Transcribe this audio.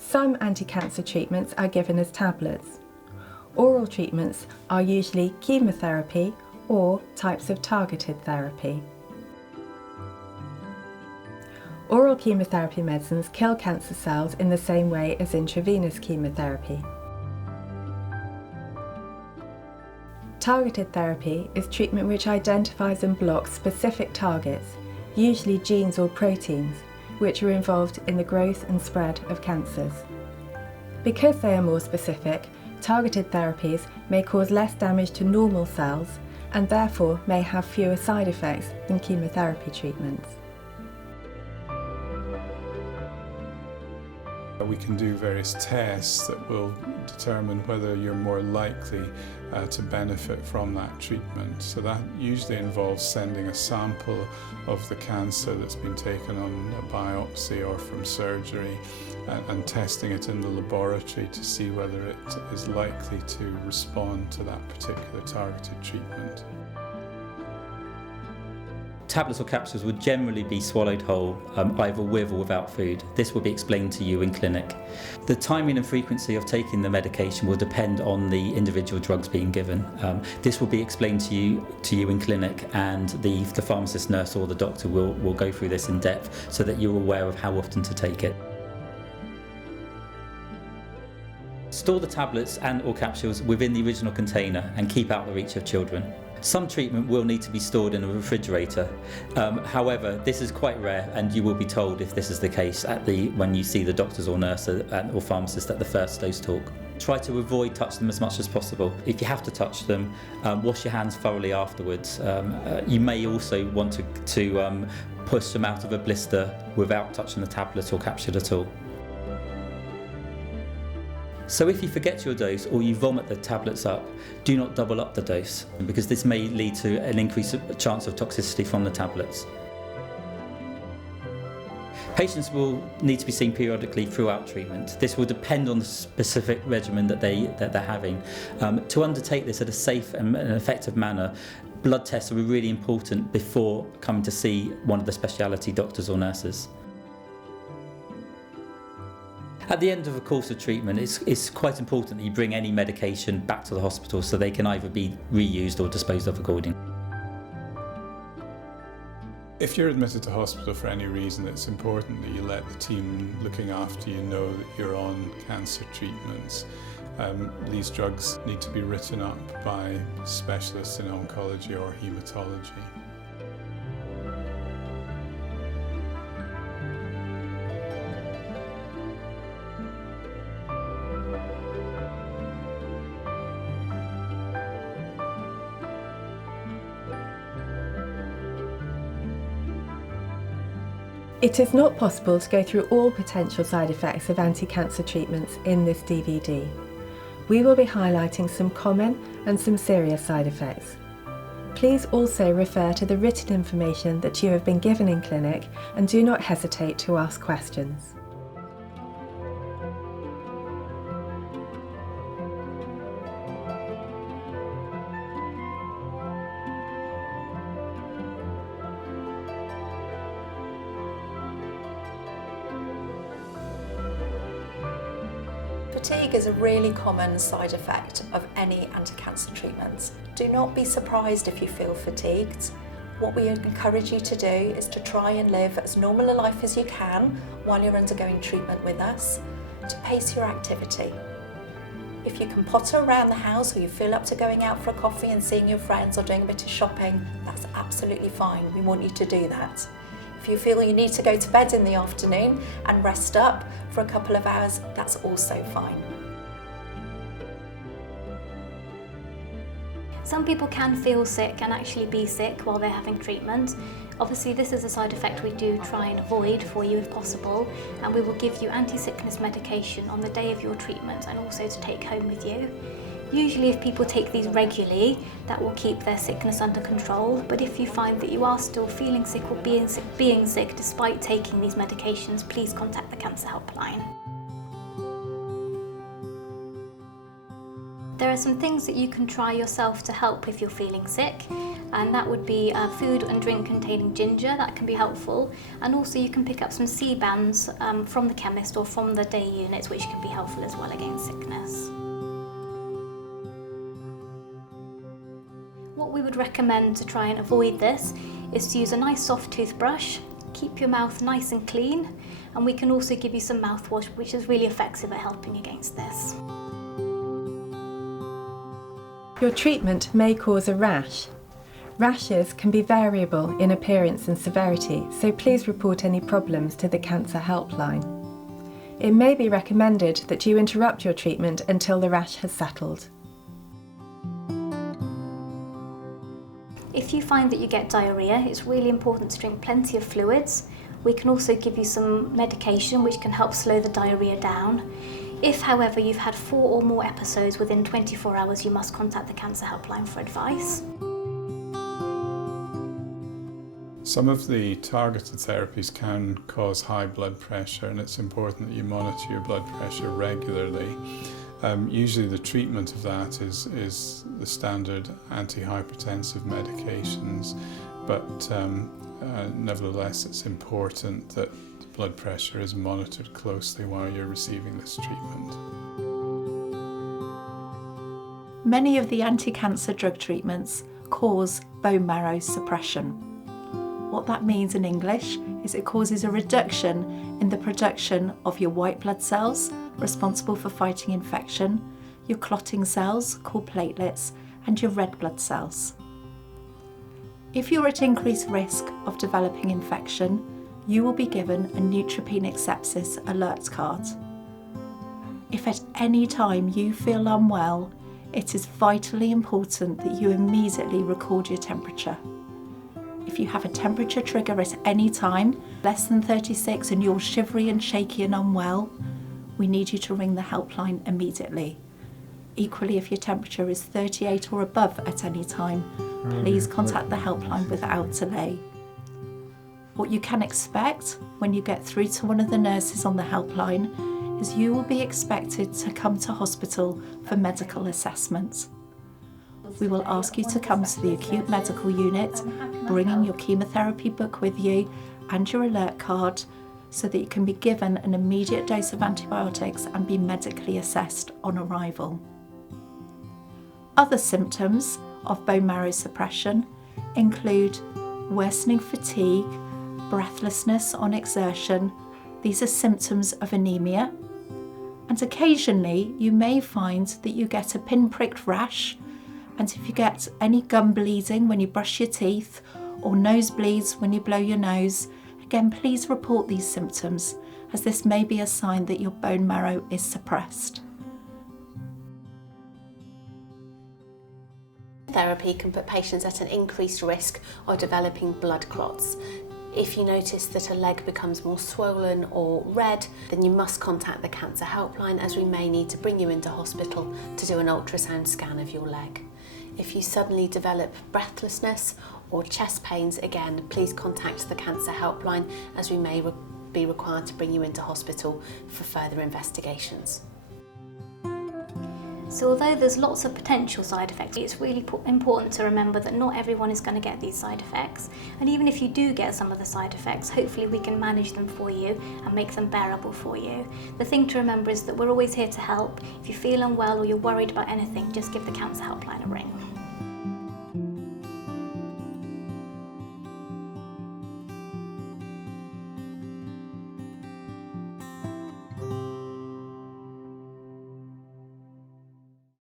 Some anti-cancer treatments are given as tablets. Oral treatments are usually chemotherapy or types of targeted therapy. Oral chemotherapy medicines kill cancer cells in the same way as intravenous chemotherapy. Targeted therapy is treatment which identifies and blocks specific targets, usually genes or proteins, which are involved in the growth and spread of cancers. Because they are more specific, targeted therapies may cause less damage to normal cells and therefore may have fewer side effects than chemotherapy treatments. We can do various tests that will determine whether you're more likely to benefit from that treatment. So that usually involves sending a sample of the cancer that's been taken on a biopsy or from surgery and testing it in the laboratory to see whether it is likely to respond to that particular targeted treatment. Tablets or capsules would generally be swallowed whole, either with or without food. This will be explained to you in clinic. The timing and frequency of taking the medication will depend on the individual drugs being given. This will be explained to you in clinic, and the pharmacist, nurse or the doctor will go through this in depth so that you're aware of how often to take it. Store the tablets and or capsules within the original container and keep out the reach of children. Some treatment will need to be stored in a refrigerator. However, this is quite rare, and you will be told if this is the case when you see the doctors or nurse or pharmacist at the first dose talk. Try to avoid touching them as much as possible. If you have to touch them, wash your hands thoroughly afterwards. You may also want to push them out of a blister without touching the tablet or capsule at all. So if you forget your dose or you vomit the tablets up, do not double up the dose, because this may lead to an increased chance of toxicity from the tablets. Patients will need to be seen periodically throughout treatment. This will depend on the specific regimen that they're having. To undertake this at a safe and effective manner, blood tests are really important before coming to see one of the specialty doctors or nurses. At the end of a course of treatment, it's quite important that you bring any medication back to the hospital so they can either be reused or disposed of accordingly. If you're admitted to hospital for any reason, it's important that you let the team looking after you know that you're on cancer treatments. These drugs need to be written up by specialists in oncology or haematology. It is not possible to go through all potential side effects of anti-cancer treatments in this DVD. We will be highlighting some common and some serious side effects. Please also refer to the written information that you have been given in clinic and do not hesitate to ask questions. Fatigue is a really common side effect of any anti-cancer treatments. Do not be surprised if you feel fatigued. What we encourage you to do is to try and live as normal a life as you can while you're undergoing treatment with us, to pace your activity. If you can potter around the house, or you feel up to going out for a coffee and seeing your friends or doing a bit of shopping, that's absolutely fine. We want you to do that. If you feel you need to go to bed in the afternoon and rest up for a couple of hours, that's also fine. Some people can feel sick and actually be sick while they're having treatment. Obviously this is a side effect we do try and avoid for you if possible, and we will give you anti-sickness medication on the day of your treatment and also to take home with you. Usually if people take these regularly, that will keep their sickness under control, but if you find that you are still feeling sick or being sick despite taking these medications, please contact the Cancer Helpline. There are some things that you can try yourself to help if you're feeling sick. and that would be food and drink containing ginger. That can be helpful, and also you can pick up some C-bands from the chemist or from the day units, which can be helpful as well against sickness. What we would recommend to try and avoid this is to use a nice soft toothbrush, keep your mouth nice and clean, and we can also give you some mouthwash, which is really effective at helping against this. Your treatment may cause a rash. Rashes can be variable in appearance and severity, so please report any problems to the Cancer Helpline. It may be recommended that you interrupt your treatment until the rash has settled. If you find that you get diarrhoea, it's really important to drink plenty of fluids. We can also give you some medication which can help slow the diarrhoea down. If, however, you've had 4 or more episodes within 24 hours, you must contact the Cancer Helpline for advice. Some of the targeted therapies can cause high blood pressure, and it's important that you monitor your blood pressure regularly. Usually the treatment of that is the standard antihypertensive medications, but nevertheless it's important that the blood pressure is monitored closely while you're receiving this treatment. Many of the anti-cancer drug treatments cause bone marrow suppression. What that means in English is it causes a reduction in the production of your white blood cells, responsible for fighting infection, your clotting cells, called platelets, and your red blood cells. If you're at increased risk of developing infection, you will be given a neutropenic sepsis alert card. If at any time you feel unwell, it is vitally important that you immediately record your temperature. If you have a temperature trigger at any time, less than 36, and you're shivery and shaky and unwell, we need you to ring the helpline immediately. Equally, if your temperature is 38 or above at any time, please contact the helpline without delay. What you can expect when you get through to one of the nurses on the helpline is you will be expected to come to hospital for medical assessment. We will ask you to come to the acute medical unit, bringing your chemotherapy book with you and your alert card, so that you can be given an immediate dose of antibiotics and be medically assessed on arrival. Other symptoms of bone marrow suppression include worsening fatigue, breathlessness on exertion. These are symptoms of anemia. And occasionally you may find that you get a pinpricked rash, and if you get any gum bleeding when you brush your teeth or nosebleeds when you blow your nose, again, please report these symptoms, as this may be a sign that your bone marrow is suppressed. Therapy can put patients at an increased risk of developing blood clots. If you notice that a leg becomes more swollen or red, then you must contact the Cancer Helpline, as we may need to bring you into hospital to do an ultrasound scan of your leg. If you suddenly develop breathlessness or chest pains, again, please contact the Cancer Helpline, as we may be required to bring you into hospital for further investigations. So although there's lots of potential side effects, it's really important to remember that not everyone is going to get these side effects. And even if you do get some of the side effects, hopefully we can manage them for you and make them bearable for you. The thing to remember is that we're always here to help. If you feel unwell or you're worried about anything, just give the Cancer Helpline a ring.